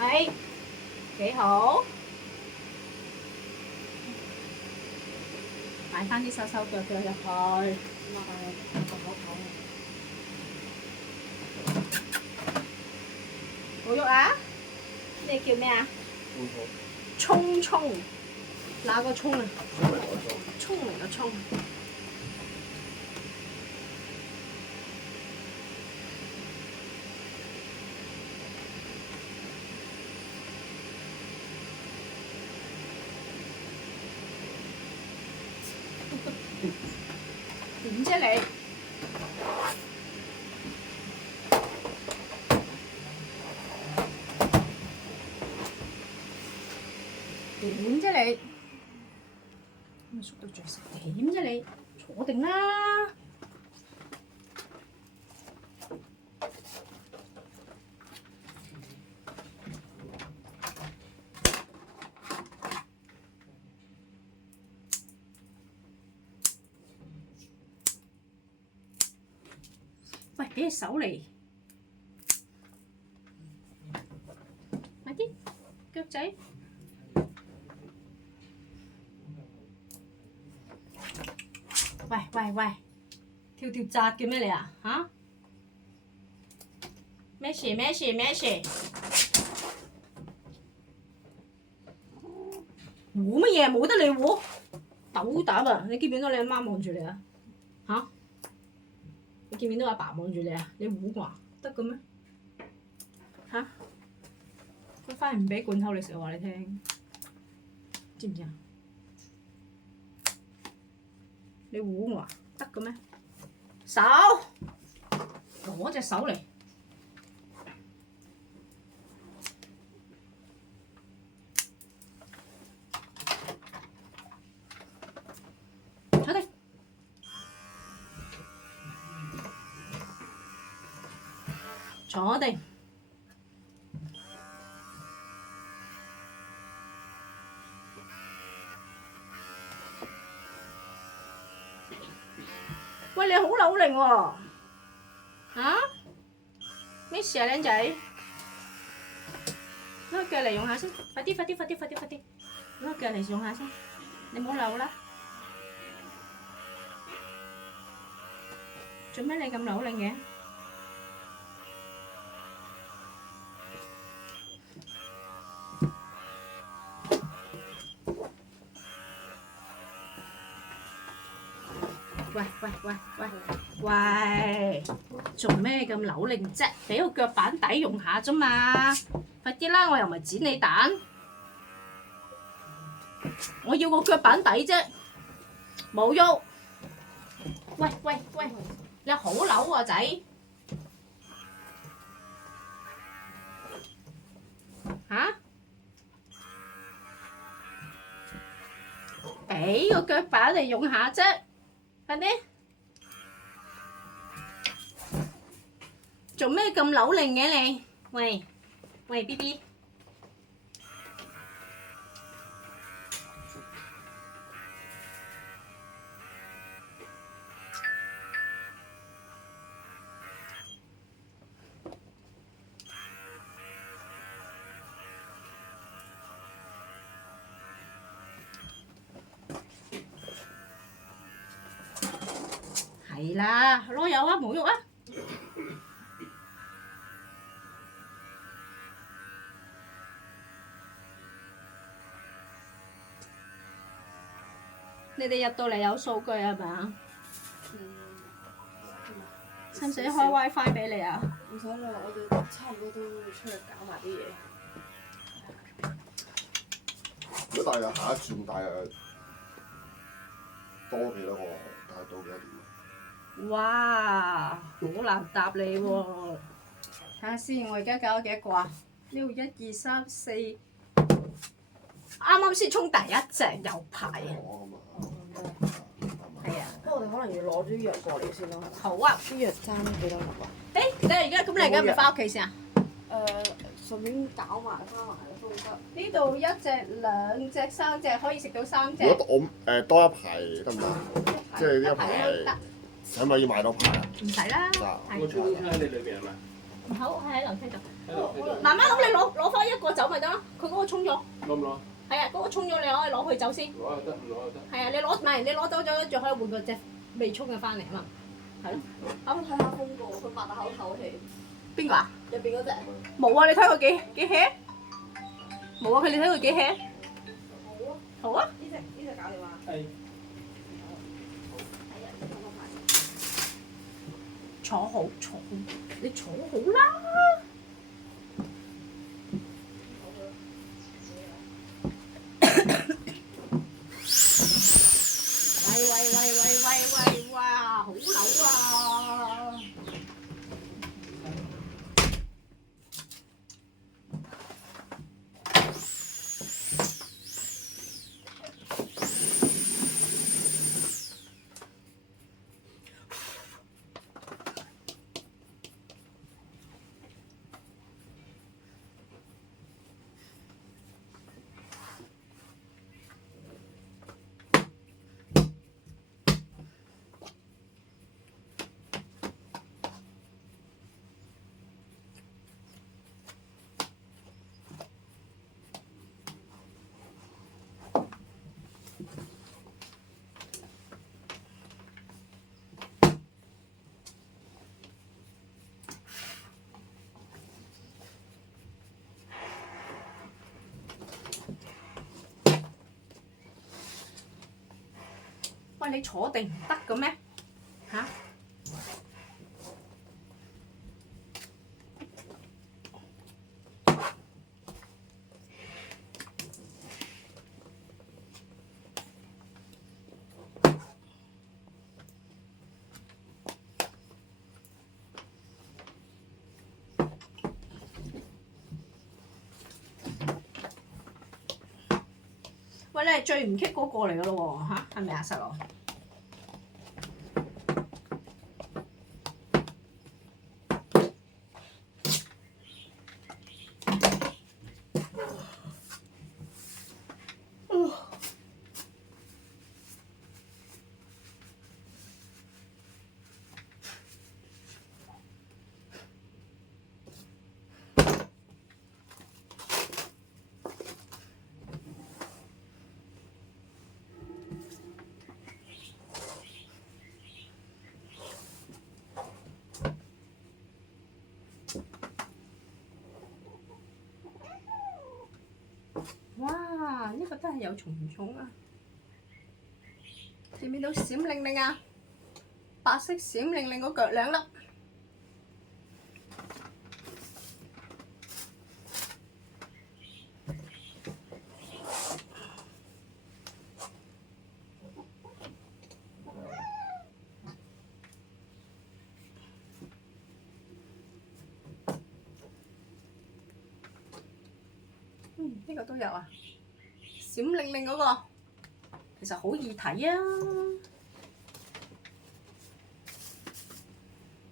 係幾好。擺翻啲手手腳腳入去。好肉啊！呢叫咩啊？葱葱，哪個葱啊？聰明嘅聰。點啫你？點啫你？咁縮到最實點啫你？坐定啦！喂，俾隻手嚟，快啲腳仔。喂，跳紮嘅咩你啊？嚇？咩事？糊乜嘢？冇得你糊，斗膽啊！你見唔見到你阿媽望住你啊？嚇？你見唔見到阿爸望住你啊？你糊我得嘅咩？嚇？佢翻嚟唔俾罐頭你食，我話你聽，知唔知啊？你糊我得嘅咩？手，攞隻手嚟。坐定。坐定。喂，你好扭擰喎！嚇？咩事啊，靚仔？攞個腳嚟用下先，快啲！攞個腳嚟用下先，你唔好扭啦。做咩你咁扭擰嘅？喂，做咩咁扭擰啫？俾個腳板底用下啫嘛，快啲啦！我又唔係剪你蛋，我要個腳板底啫，冇喐。喂，你好扭喎仔，嚇？俾個腳板嚟用下啫，快啲！做咩咁扭擰嘅你？喂，B B。係啦，攞油啊，冇喐啊！你哋入到嚟有數據係咪啊？使唔使開 WiFi 俾你啊？唔使啦，我哋差唔多都要出去搞埋啲嘢。如果大約下一轉，大約多幾多個？大約到幾多點？哇，好難答你喎！睇下先，我而家搞咗幾多個啊？呢度1、2、3、4，啱啱先沖第一隻有排啊！係啊，不過我哋可能要攞啲藥過嚟先咯。好啊！啲藥爭幾多粒啊？你而家唔係翻屋企先啊？順便搞埋翻埋都得。呢度1隻、2隻、3隻，可以食到3隻。如果我多一排得唔得？即係呢一排，使咪要買多排啊？唔使啦。嗱，個沖喺你裏邊係咪？唔好，係喺樓梯度。媽媽，咁你攞翻1個走咪得咯，佢嗰個沖咗。攞唔攞？係啊，嗰個沖咗你可以攞去走先。攞又得，唔攞又得。係啊，你攞走咗，跟住可以換個隻未沖嘅翻嚟啊嘛。係咯。我睇下風過，佢擘大口透氣。邊個啊？入邊嗰隻。冇啊！你睇佢幾 hea？冇啊！你睇佢幾 hea？好啊。好啊。呢隻搞掂啊！係。係啊，呢個牌。坐好，你坐好啦。喂，哇！好扭啊！喂，你坐定唔得嘅咩？嚇？喂，你係最唔棘嗰個嚟嘅咯喎，嚇係咪啊，細佬？哇！呢個真係有蟲蟲啊！見唔見到閃靈靈啊？白色閃靈靈個腳兩粒。呢個都有啊，閃靈靈嗰個，其實好易睇啊！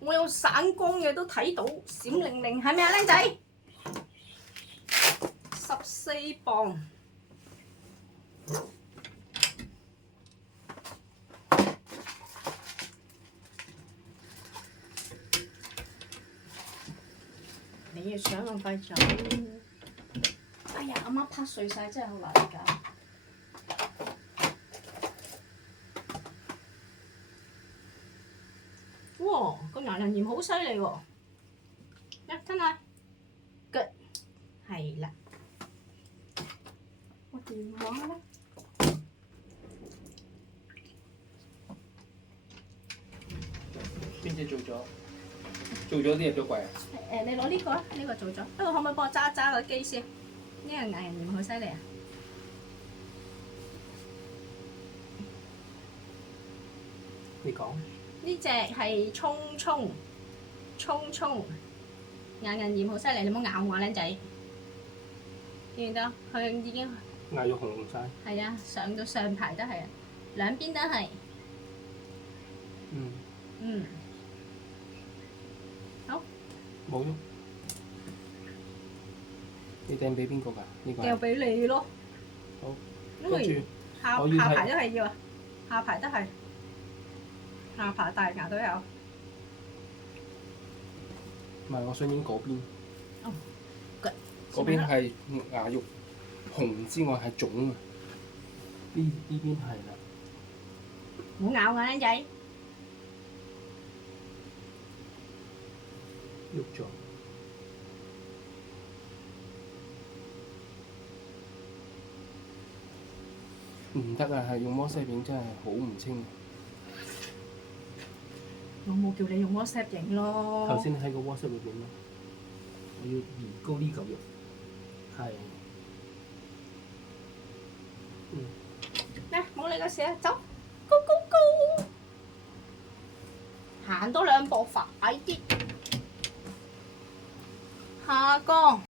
我有散光嘅都睇到閃靈靈，係咪啊，僆仔？14磅。你要想咁快走？哎呀，阿媽拍碎晒，真係好難搞。哇！個牙人鹽好犀利喎，真係 good 係啦。我電話咧，邊隻做咗？做咗啲入咗櫃啊？你攞呢個啊，呢個做咗。不過可唔可以幫我揸個機先？呢個牙人鹽好犀利啊！你講。呢隻係葱牙人鹽好犀利，你唔好咬我，僆仔。見唔見到？佢已經牙肉紅晒。係啊，上到上排都係啊，兩邊都係。嗯。好。冇喐。你掟俾邊個㗎？呢個。掉俾你咯。好。因為下排都係要啊，下排都係。下排大牙都有。唔係，我想影嗰邊。哦，good。嗰邊係牙肉紅之外係腫啊，呢邊係啦。唔好咬啊，僆仔！喐咗。唔得啊！係用摩西片真係好唔清。我冇叫你用 WhatsApp 影咯。頭先喺個 WhatsApp 裏邊咯，我要移高呢嚿肉，係。嚟，冇你嘅事啊！走，Go Go Go！行多兩步，快啲。下個。